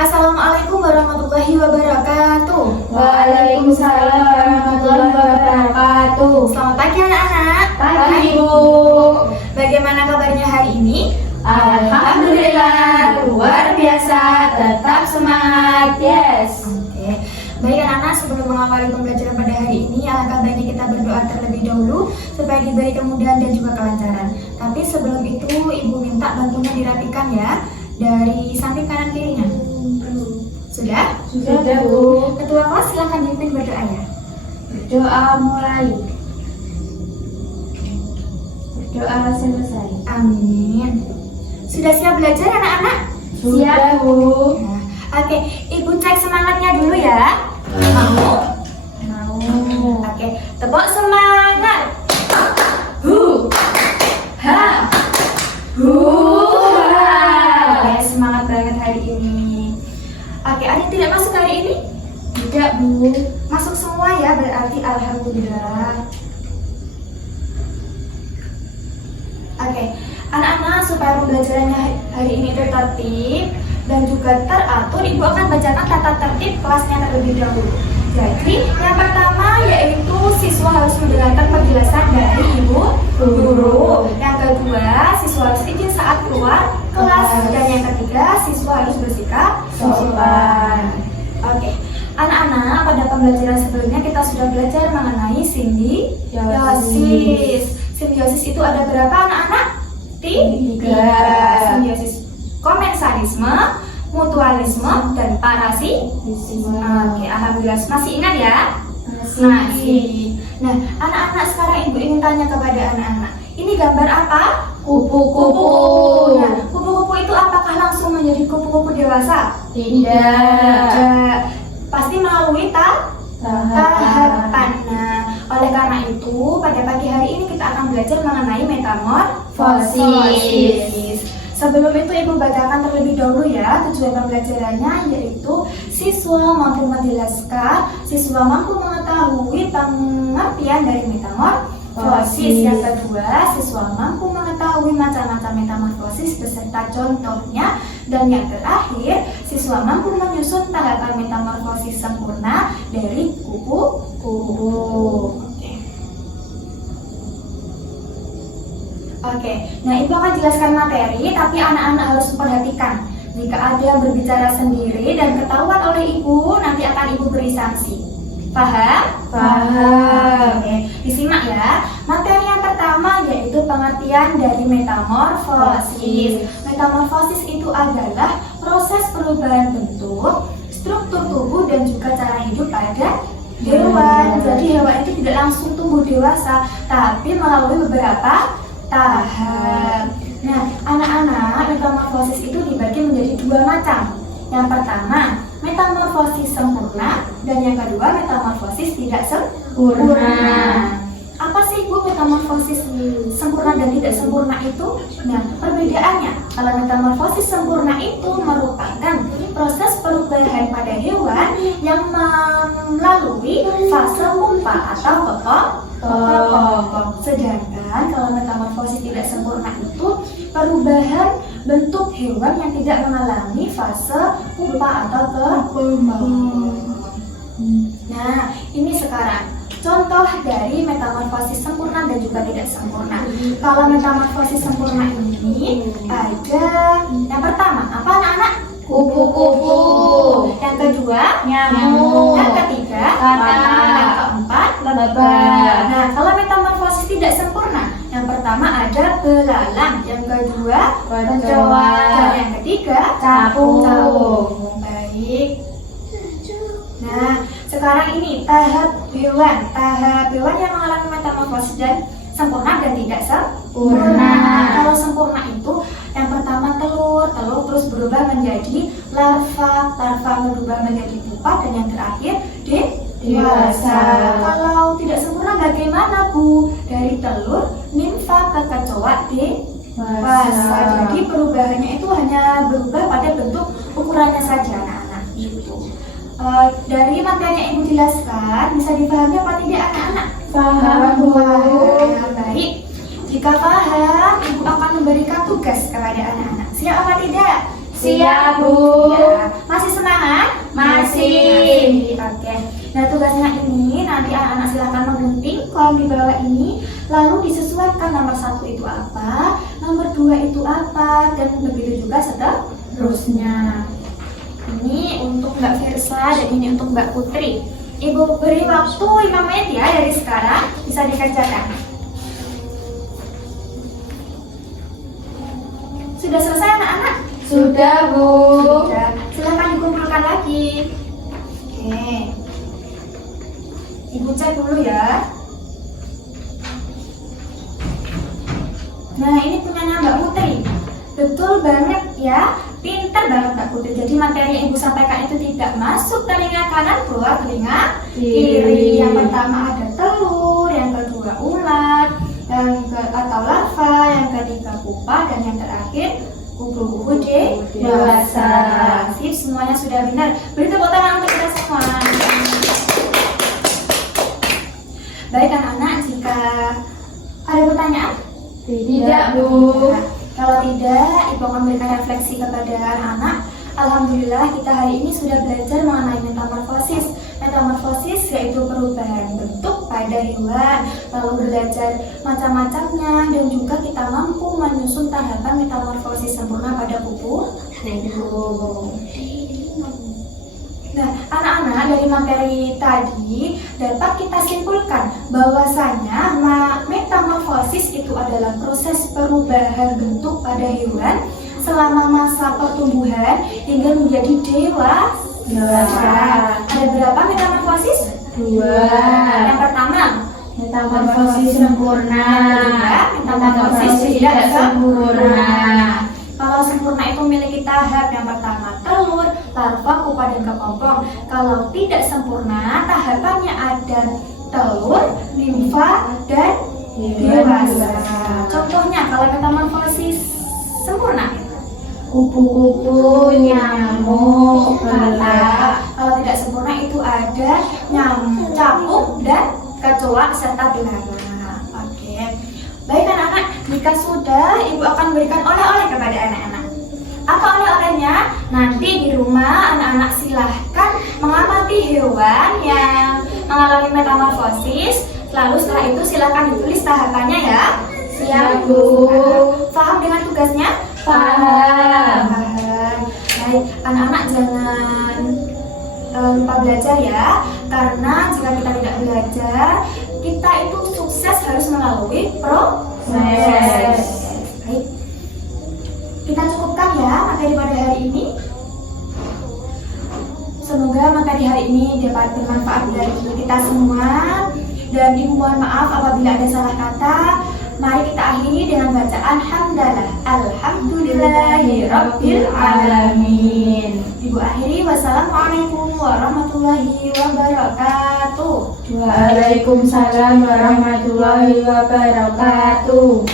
Assalamualaikum warahmatullahi wabarakatuh. Waalaikumsalam warahmatullahi wabarakatuh. Selamat pagi anak-anak. Pagi, Bu. Bagaimana kabarnya hari ini? Alhamdulillah, luar biasa, tetap semangat, yes. Oke. Baik anak-anak, sebelum mengawali pembelajaran pada hari ini, alangkah baiknya kita berdoa terlebih dahulu supaya diberi kemudahan dan juga kelancaran. Tapi sebelum itu, Ibu minta bantunya dirapikan ya, dari samping kanan kirinya. Sudah? Sudah, Bu. Ketua kelas silakan dipimpin berdoa ya. Berdoa mulai. Berdoa selesai. Amin. Sudah siap belajar anak-anak? Sudah, Bu. Nah, oke, Ibu cek semangatnya dulu ya. Mau? Mau. Oke, tepuk semangat. Hu. Ha. Hu. Oke, semangat banget hari ini. Oke, ada yang tidak masuk hari ini? Tidak, Bu. Masuk semua ya, berarti alhamdulillah. Oke, anak-anak supaya pembelajarannya hari ini tertertib dan juga teratur, Ibu akan bacakan tata tertib kelasnya terlebih dahulu. Jadi, yang pertama yaitu siswa harus mendengarkan penjelasan dari Ibu guru. Yang kedua, siswa harus izin saat keluar kelas. Dan yang ketiga, siswa harus bersikap sopan. Oke, anak-anak, pada pembelajaran sebelumnya kita sudah belajar mengenai simbiosis. Simbiosis itu ada berapa anak-anak? Tiga. Simbiosis komensarisme, mutualisme, dan parasitisme. Oke, alhamdulillah masih ingat ya? Masih. Nah, anak-anak, sekarang Ibu ingin tanya kepada anak-anak. Ini gambar apa? Kupu-kupu. Nah, kupu-kupu itu apakah langsung menjadi kupu-kupu dewasa? Tidak. Pasti melalui tahapan. Nah, oleh karena itu, pada pagi hari ini kita akan belajar mengenai metamorfosis. Sebelum itu, Ibu bacakan terlebih dahulu ya tujuan pembelajarannya, yaitu siswa mampu menjelaskan, siswa mampu mengetahui pengertian dari metamorfosis. Yang kedua, siswa mampu mengetahui macam-macam metamorfosis beserta contohnya. Dan yang terakhir, siswa mampu menyusun tahapan metamorfosis sempurna dari kupu-kupu. Oke, nah Ibu akan jelaskan materi, tapi anak-anak harus memperhatikan. Jika ada yang berbicara sendiri dan ketahuan oleh Ibu, nanti akan Ibu beri sanksi. Paham? Paham. Oke, disimak ya. Materi yang pertama yaitu pengertian dari metamorfosis. Metamorfosis itu adalah proses perubahan bentuk, struktur tubuh, dan juga cara hidup pada hewan. Jadi hewan itu tidak langsung tumbuh dewasa, tapi melalui beberapa tahap. Nah, anak-anak, metamorfosis itu dibagi menjadi dua macam. Yang pertama, metamorfosis sempurna, dan yang kedua, metamorfosis tidak sempurna. Apa sih Bu metamorfosis sempurna dan tidak sempurna itu? Nah, perbedaannya, kalau metamorfosis sempurna itu merupakan proses perubahan pada hewan yang melalui fase pupa atau kokok. Sedangkan kalau metamorfosis tidak sempurna itu perubahan bentuk hewan yang tidak mengalami fase pupa atau kekembang. Nah, ini sekarang contoh dari metamorfosis sempurna dan juga tidak sempurna. Kalau metamorfosis sempurna ini ada yang pertama, apa anak-anak? Kupu-kupu. Yang kedua, Nyamuk. Yang ketiga, Tanah. Yang keempat, Lebah. Nah, kalau metamorfosis tidak sempurna, yang pertama ada belalang, yang kedua Kecoa. dan yang ketiga Capung. Baik. Nah, sekarang ini tahap hewan yang mengalami metamorfosis dan sempurna dan tidak sempurna. Kalau sempurna itu yang pertama telur terus berubah menjadi larva berubah menjadi pupa, dan yang terakhir dewasa. Kalau tidak sempurna bagaimana Bu? Dari telur nimfa ke kecoa dewasa. Jadi perubahannya itu hanya berubah pada bentuk ukurannya saja anak-anak itu. Dari materi yang Ibu jelaskan bisa dipahami apa tidak anak-anak? Paham, Bu. Ya, baik. Jika paham, Ibu akan memberikan tugas kepada anak-anak. Siap apa tidak? Siap, Bu. Ya. Masih nomor 1 itu apa, nomor 2 itu apa, dan begitu juga seterusnya. Ini untuk Mbak Firsa dan ini untuk Mbak Putri. Ibu beri waktu 5 menit ya dari sekarang, bisa dikerjakan. Sudah selesai anak-anak? Sudah, Bu. Sudah. Silakan dikumpulkan lagi. Oke. Ibu cek dulu ya. Nah, ini punyanya Mbak Putri. Betul banget ya. Pintar banget Mbak Putri. Jadi materi yang Ibu sampaikan itu tidak masuk telinga kanan, keluar telinga kiri. Yang pertama ada telur, yang kedua ulat, atau larva, yang ketiga pupa, dan yang terakhir kupu-kupu dewasa. Sip, semuanya sudah benar. Beri tepuk tangan untuk kita semua. Baik anak-anak, jika ada pertanyaan? Tidak, Bu. Kalau tidak, Ibu akan memberikan refleksi kepada anak-anak. Alhamdulillah kita hari ini sudah belajar mengenai metamorfosis. Metamorfosis yaitu perubahan bentuk pada hewan, lalu belajar macam-macamnya, dan juga kita mampu menyusun tahapan metamorfosis sempurna pada kupu. Nah, anak-anak, dari materi tadi dapat kita simpulkan bahwasanya metamorfosis itu adalah proses perubahan bentuk pada hewan selama masa pertumbuhan hingga menjadi dewasa. Ada berapa metamorfosis? 2. Yang pertama, Metamorfosis sempurna. Metamorfosis tidak sempurna. Kalau sempurna itu memiliki tahap yang pertama telur, larva, pupa, dan kepompong. Kalau tidak sempurna, tahapannya ada telur, limfa, dan dewasa. Contohnya kalau metamorfosis sempurna, Kupu-kupu, nyamuk, maka kalau tidak sempurna itu ada nyamuk, capung, dan kecoa serta belalang. Oke. Baik anak-anak, jika sudah, Ibu akan berikan oleh-oleh kepada anak-anak. Apa oleh-olehnya? Nanti di rumah anak-anak silahkan mengamati hewan yang mengalami metamorfosis. Lalu setelah itu silahkan ditulis tahapannya ya. Siap, Bu. Paham dengan tugasnya? Paham. Baik, anak-anak jangan lupa belajar ya. Karena jika kita tidak belajar, kita itu sukses harus melalui proses. Baik, kita cukupkan ya materi pada hari ini. Semoga materi hari ini dapat bermanfaat bagi kita semua. Dan Ibu mohon maaf apabila ada salah kata. Mari kita akhiri dengan bacaan hamdalah. Alhamdulillahirabbil alamin. Ibu akhiri, wassalamualaikum warahmatullahi wabarakatuh. Waalaikumsalam warahmatullahi wabarakatuh.